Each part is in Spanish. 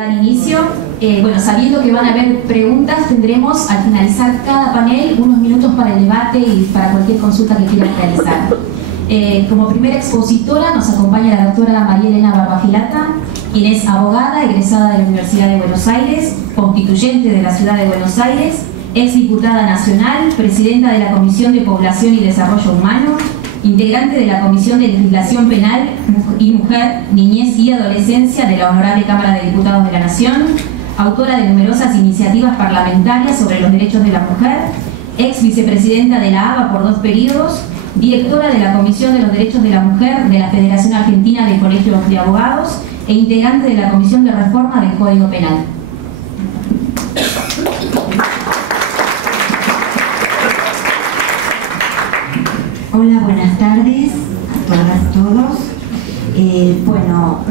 Al inicio, sabiendo que van a haber preguntas, tendremos al finalizar cada panel unos minutos para el debate y para cualquier consulta que quieran realizar. Como primera expositora nos acompaña la doctora María Elena Barbagilata, quien es abogada, egresada de la Universidad de Buenos Aires, constituyente de la Ciudad de Buenos Aires, ex diputada nacional, presidenta de la Comisión de Población y Desarrollo Humano, integrante de la Comisión de Legislación Penal y Mujer, Niñez y Adolescencia de la Honorable Cámara de Diputados de la Nación, autora de numerosas iniciativas parlamentarias sobre los derechos de la mujer, ex vicepresidenta de la ABA por 2 periodos, directora de la Comisión de los Derechos de la Mujer de la Federación Argentina de Colegios de Abogados e integrante de la Comisión de Reforma del Código Penal. Hola, buenas tardes a todas, todos.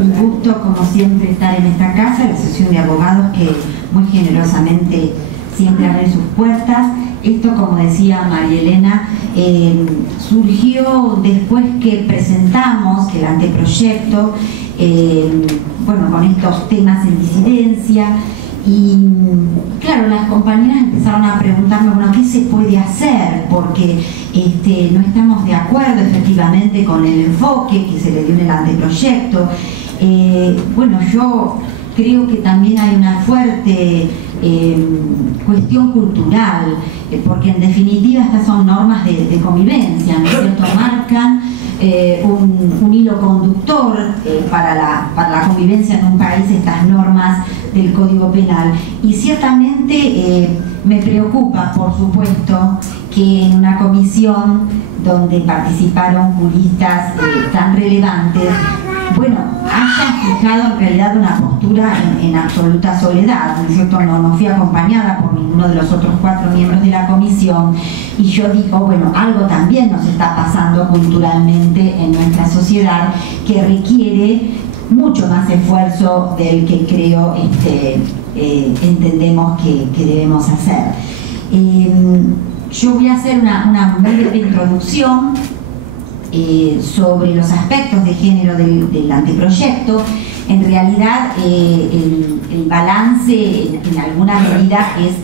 Un gusto como siempre estar en esta casa, la Asociación de Abogados que muy generosamente siempre abre sus puertas. Esto, como decía María Elena, surgió después que presentamos el anteproyecto, con estos temas en disidencia. Y claro, las compañeras empezaron a preguntarme, ¿qué se puede hacer? Porque no estamos de acuerdo efectivamente con el enfoque que se le dio en el anteproyecto. Yo creo que también hay una fuerte cuestión cultural, porque en definitiva estas son normas de convivencia, ¿no es cierto? Marcan un hilo conductor para la convivencia en un país, estas normas del Código Penal. Y ciertamente me preocupa, por supuesto, que en una comisión donde participaron juristas tan relevantes, hayan fijado en realidad una postura en absoluta soledad, ¿no es cierto? No fui acompañada por ninguno de los otros 4 miembros de la comisión, y yo digo, algo también nos está pasando culturalmente en nuestra sociedad que requiere mucho más esfuerzo del que creo entendemos que debemos hacer. Yo voy a hacer una breve introducción sobre los aspectos de género del anteproyecto. En realidad el balance en alguna medida es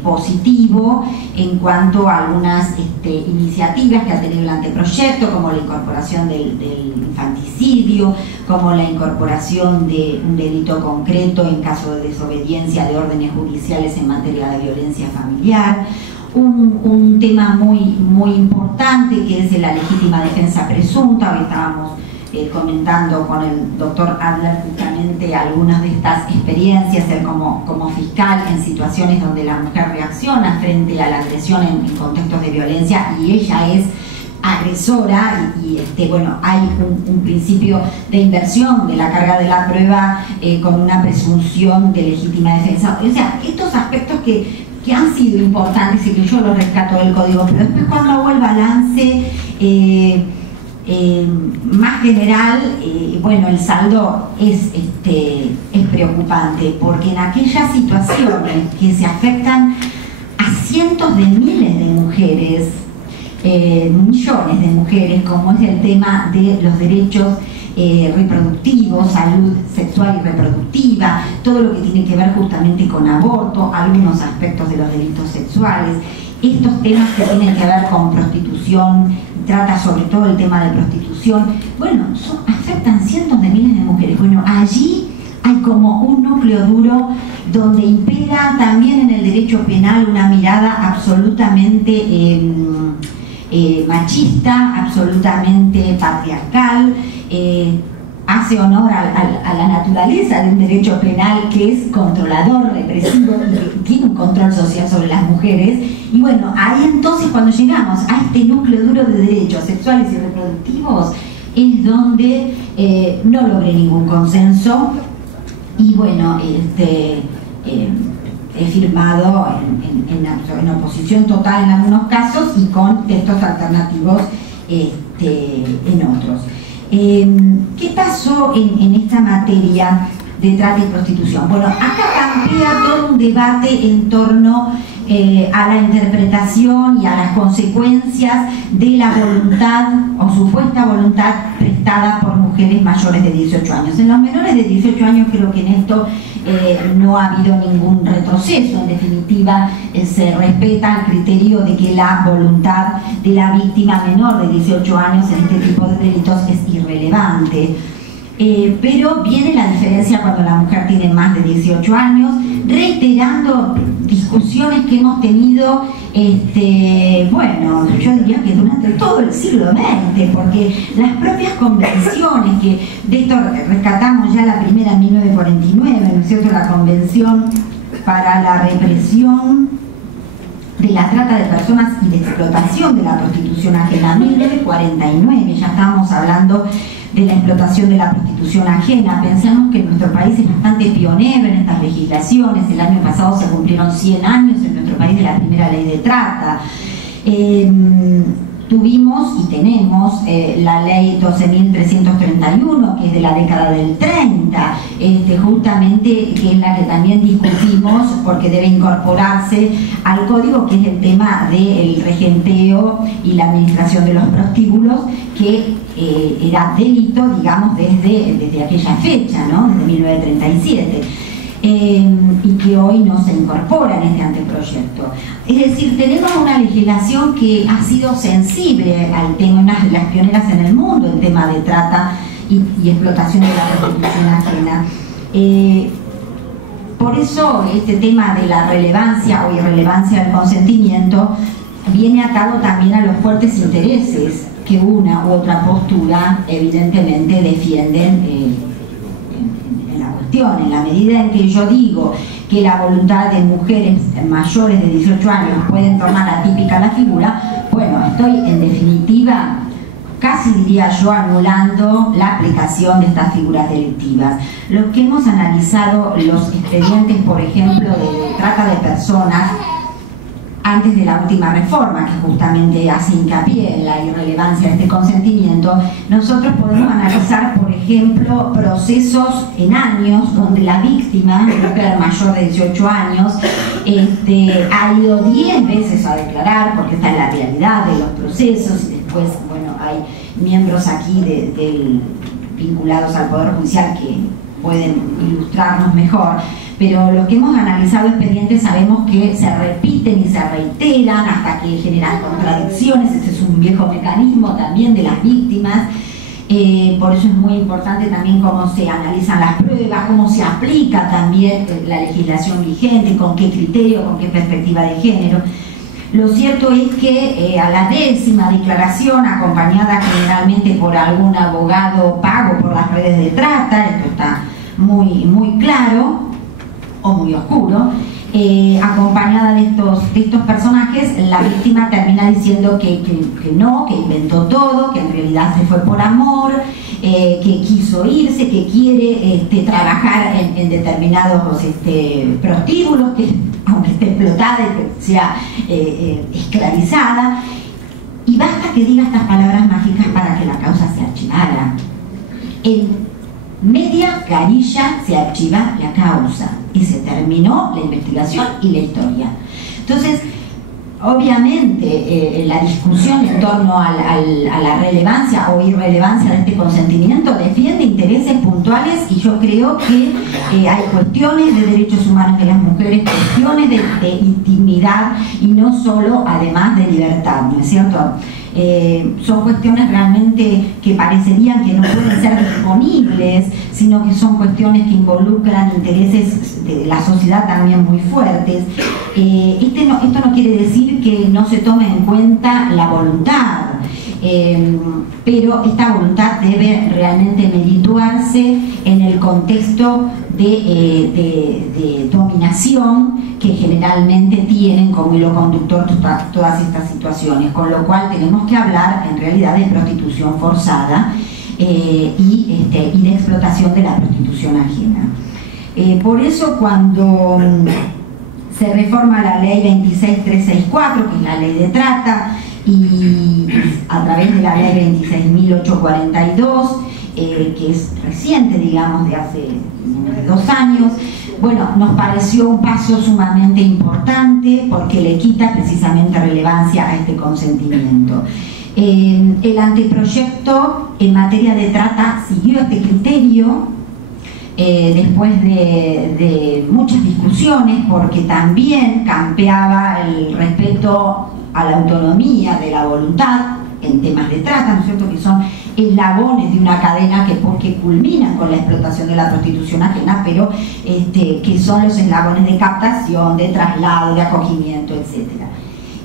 positivo en cuanto a algunas iniciativas que ha tenido el anteproyecto, como la incorporación del infanticidio, como la incorporación de un delito concreto en caso de desobediencia de órdenes judiciales en materia de violencia familiar. Un tema muy importante que es la legítima defensa presunta. Hoy estábamos comentando con el doctor Adler justamente algunas de estas experiencias, él como fiscal en situaciones donde la mujer reacciona frente a la agresión en contextos de violencia y ella es agresora y hay un principio de inversión de la carga de la prueba con una presunción de legítima defensa. O sea, estos aspectos que han sido importantes y que yo los rescato del código, pero después cuando hago el balance más general, el saldo es preocupante, porque en aquellas situaciones que se afectan a cientos de miles de mujeres, millones de mujeres, como es el tema de los derechos reproductivos, salud sexual y reproductiva, todo lo que tiene que ver justamente con aborto, algunos aspectos de los delitos sexuales, estos temas que tienen que ver con prostitución, trata sobre todo el tema de prostitución, afectan cientos de miles de mujeres. Allí hay como un núcleo duro donde impera también en el derecho penal una mirada absolutamente machista, absolutamente patriarcal, hace honor a la naturaleza de un derecho penal que es controlador, represivo y que tiene un control social sobre las mujeres. Y ahí entonces cuando llegamos a este núcleo duro de derechos sexuales y reproductivos es donde no logré ningún consenso y he firmado en oposición total en algunos casos y con textos alternativos en otros. ¿Qué pasó en esta materia de trata y prostitución? Acá campea todo un debate en torno a la interpretación y a las consecuencias de la voluntad o supuesta voluntad prestada por mujeres mayores de 18 años. En los menores de 18 años creo que en esto no ha habido ningún retroceso. En definitiva, se respeta el criterio de que la voluntad de la víctima menor de 18 años en este tipo de delitos es irrelevante. Pero viene la diferencia cuando la mujer tiene más de 18 años, reiterando discusiones que hemos tenido, bueno, yo diría que durante todo el siglo XX, porque las propias convenciones, que de esto rescatamos ya la primera en 1949, ¿no es cierto?, la Convención para la Represión de la Trata de Personas y de Explotación de la Prostitución Ajena, 1949, ya estábamos hablando de la explotación de la prostitución ajena. Pensamos que nuestro país es bastante pionero en estas legislaciones. El año pasado se cumplieron 100 años en nuestro país de la primera ley de trata. Tuvimos y tenemos la ley 12.331, que es de la década del 30, justamente, que es la que también discutimos porque debe incorporarse al código, que es el tema del regenteo y la administración de los prostíbulos, que era delito, digamos, desde aquella fecha, ¿no?, desde 1937. Y que hoy no se incorpora en este anteproyecto. Es decir, tenemos una legislación que ha sido sensible al tema, una de las pioneras en el mundo en tema de trata y explotación de la prostitución ajena. Por eso este tema de la relevancia o irrelevancia del consentimiento viene atado también a los fuertes intereses que una u otra postura evidentemente defienden en la medida en que yo digo que la voluntad de mujeres mayores de 18 años pueden tomar atípica la figura, bueno, estoy en definitiva, casi diría yo, anulando la aplicación de estas figuras delictivas. Los que hemos analizado los expedientes, por ejemplo, de trata de personas antes de la última reforma, que justamente hace hincapié en la irrelevancia de este consentimiento, nosotros podemos analizar, por ejemplo, procesos en años donde la víctima, mujer mayor de 18 años, ha ido 10 veces a declarar, porque esta es la realidad de los procesos, y después, bueno, hay miembros aquí vinculados al Poder Judicial que pueden ilustrarnos mejor. Pero los que hemos analizado expedientes sabemos que se repiten y se reiteran hasta que generan contradicciones. Ese es un viejo mecanismo también de las víctimas. Por eso es muy importante también cómo se analizan las pruebas, cómo se aplica también la legislación vigente, con qué criterio, con qué perspectiva de género. Lo cierto es que a la 10ª declaración, acompañada generalmente por algún abogado pago por las redes de trata, esto está muy claro, o muy oscuro, acompañada de estos personajes, la víctima termina diciendo que no, que inventó todo, que en realidad se fue por amor, que quiso irse, que quiere trabajar en determinados prostíbulos, que aunque esté explotada y que sea esclavizada, y basta que diga estas palabras mágicas para que la causa se archivara. En media carilla se archiva la causa y se terminó la investigación y la historia. Entonces, obviamente, la discusión en torno a la relevancia o irrelevancia de este consentimiento defiende intereses puntuales, y yo creo que hay cuestiones de derechos humanos de las mujeres, cuestiones de intimidad, y no solo, además, de libertad, ¿no es cierto? Son cuestiones realmente que parecerían que no pueden ser disponibles, sino que son cuestiones que involucran intereses de la sociedad también muy fuertes. Esto no quiere decir que no se tome en cuenta la voluntad, pero esta voluntad debe realmente medituarse en el contexto de dominación que generalmente tienen como hilo conductor todas estas situaciones, con lo cual tenemos que hablar en realidad de prostitución forzada y de explotación de la prostitución ajena. Por eso, cuando se reforma la ley 26364, que es la ley de trata, y a través de la ley 26.842, que es reciente, digamos, de hace menos de 2 años, bueno, nos pareció un paso sumamente importante porque le quita precisamente relevancia a este consentimiento. El anteproyecto en materia de trata siguió este criterio después de muchas discusiones, porque también campeaba el respeto a la autonomía de la voluntad en temas de trata, ¿no es cierto?, que son eslabones de una cadena que culminan con la explotación de la prostitución ajena, pero que son los eslabones de captación, de traslado, de acogimiento, etc.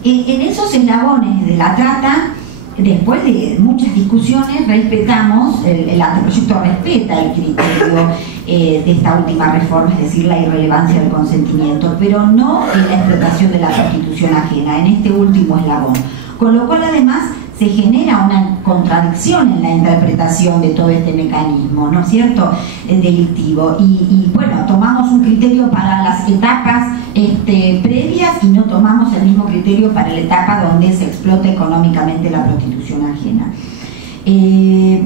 En esos eslabones de la trata, después de muchas discusiones, respetamos, el anteproyecto respeta el criterio de esta última reforma, es decir, la irrelevancia del consentimiento, pero no en la explotación de la prostitución ajena, en este último eslabón. Con lo cual, además, se genera una contradicción en la interpretación de todo este mecanismo, ¿no es cierto?, delictivo. Y bueno, tomamos un criterio para las etapas previas y no tomamos el mismo criterio para la etapa donde se explota económicamente la prostitución ajena.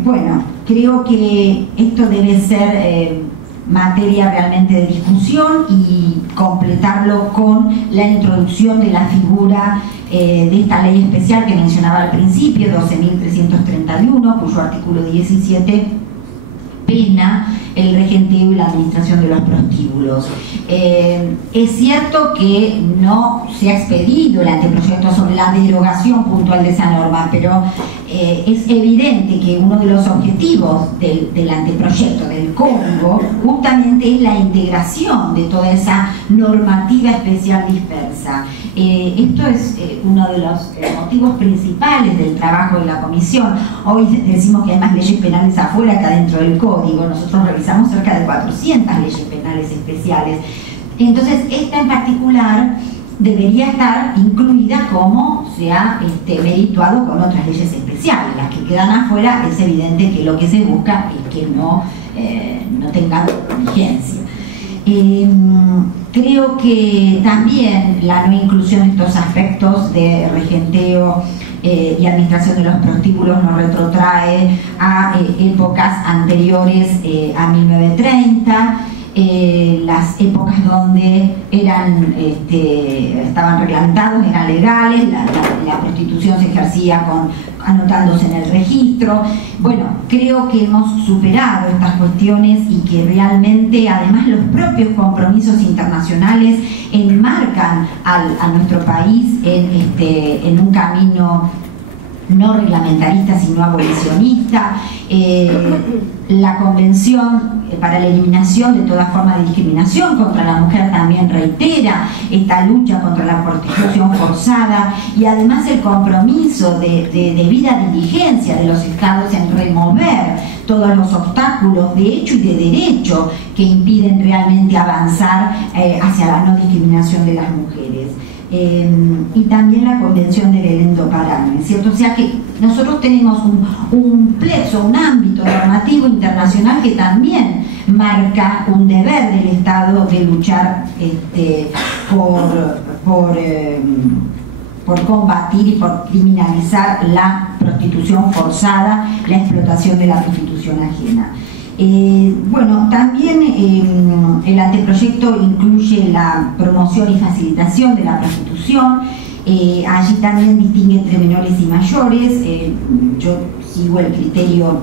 Bueno, creo que esto debe ser materia realmente de discusión y completarlo con la introducción de la figura de esta ley especial que mencionaba al principio, 12.331, cuyo artículo 17 pena el regenteo y la administración de los prostíbulos. Es cierto que no se ha expedido el anteproyecto sobre la derogación puntual de esa norma, pero es evidente que uno de los objetivos del anteproyecto, del código, justamente es la integración de toda esa normativa especial dispersa. Esto es uno de los motivos principales del trabajo de la comisión. Hoy decimos que hay más leyes penales afuera que adentro del código. Nosotros revisamos cerca de 400 leyes penales especiales. Entonces, esta en particular debería estar incluida como se ha merituado con otras leyes especiales. Las que quedan afuera, es evidente que lo que se busca es que no tengan vigencia. Creo que también la no inclusión de estos aspectos de regenteo y administración de los prostíbulos nos retrotrae a épocas anteriores a 1930, las épocas donde estaban reglamentados, eran legales, la prostitución se ejercía anotándose en el registro. Bueno, creo que hemos superado estas cuestiones y que realmente además los propios compromisos internacionales enmarcan a nuestro país en un camino no reglamentarista sino abolicionista. La Convención para la Eliminación de toda forma de discriminación contra la mujer también reitera esta lucha contra la prostitución forzada, y además el compromiso de debida diligencia de los estados en remover todos los obstáculos de hecho y de derecho que impiden realmente avanzar hacia la no discriminación de las mujeres. Y también la Convención de Belén do Pará, ¿no es cierto? O sea que nosotros tenemos un plexo, un ámbito normativo internacional que también marca un deber del Estado de luchar por combatir y por criminalizar la prostitución forzada, la explotación de la prostitución ajena. Bueno, también el anteproyecto incluye la promoción y facilitación de la prostitución. Allí también distingue entre menores y mayores. Yo sigo el criterio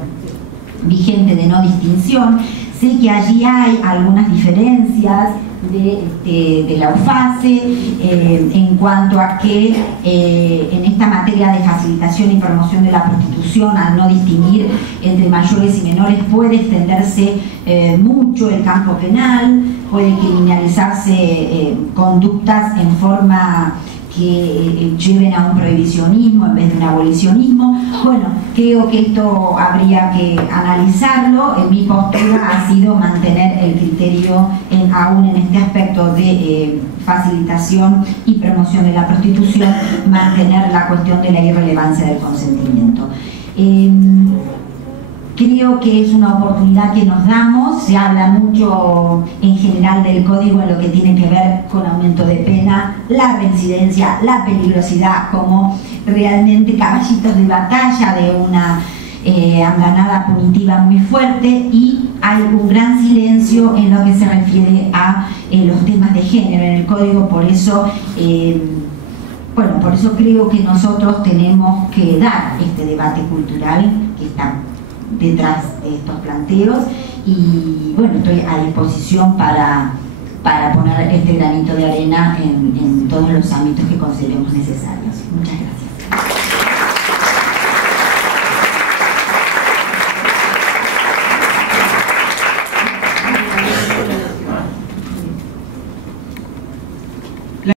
vigente de no distinción. Sé que allí hay algunas diferencias de la UFACE en cuanto a que en esta materia de facilitación y promoción de la prostitución, al no distinguir entre mayores y menores, puede extenderse mucho el campo penal, puede criminalizarse conductas en forma que lleven a un prohibicionismo en vez de un abolicionismo. Bueno, creo que esto habría que analizarlo. Mi postura ha sido mantener el criterio aún en este aspecto de facilitación y promoción de la prostitución, mantener la cuestión de la irrelevancia del consentimiento. Creo que es una oportunidad que nos damos. Se habla mucho en general del código en lo que tiene que ver con aumento de pena, la reincidencia, la peligrosidad como realmente caballitos de batalla de una andanada punitiva muy fuerte, y hay un gran silencio en lo que se refiere a los temas de género en el código. Por eso, por eso creo que nosotros tenemos que dar este debate cultural que está detrás de estos planteos, y bueno, estoy a disposición para poner este granito de arena en todos los ámbitos que consideremos necesarios. Muchas gracias.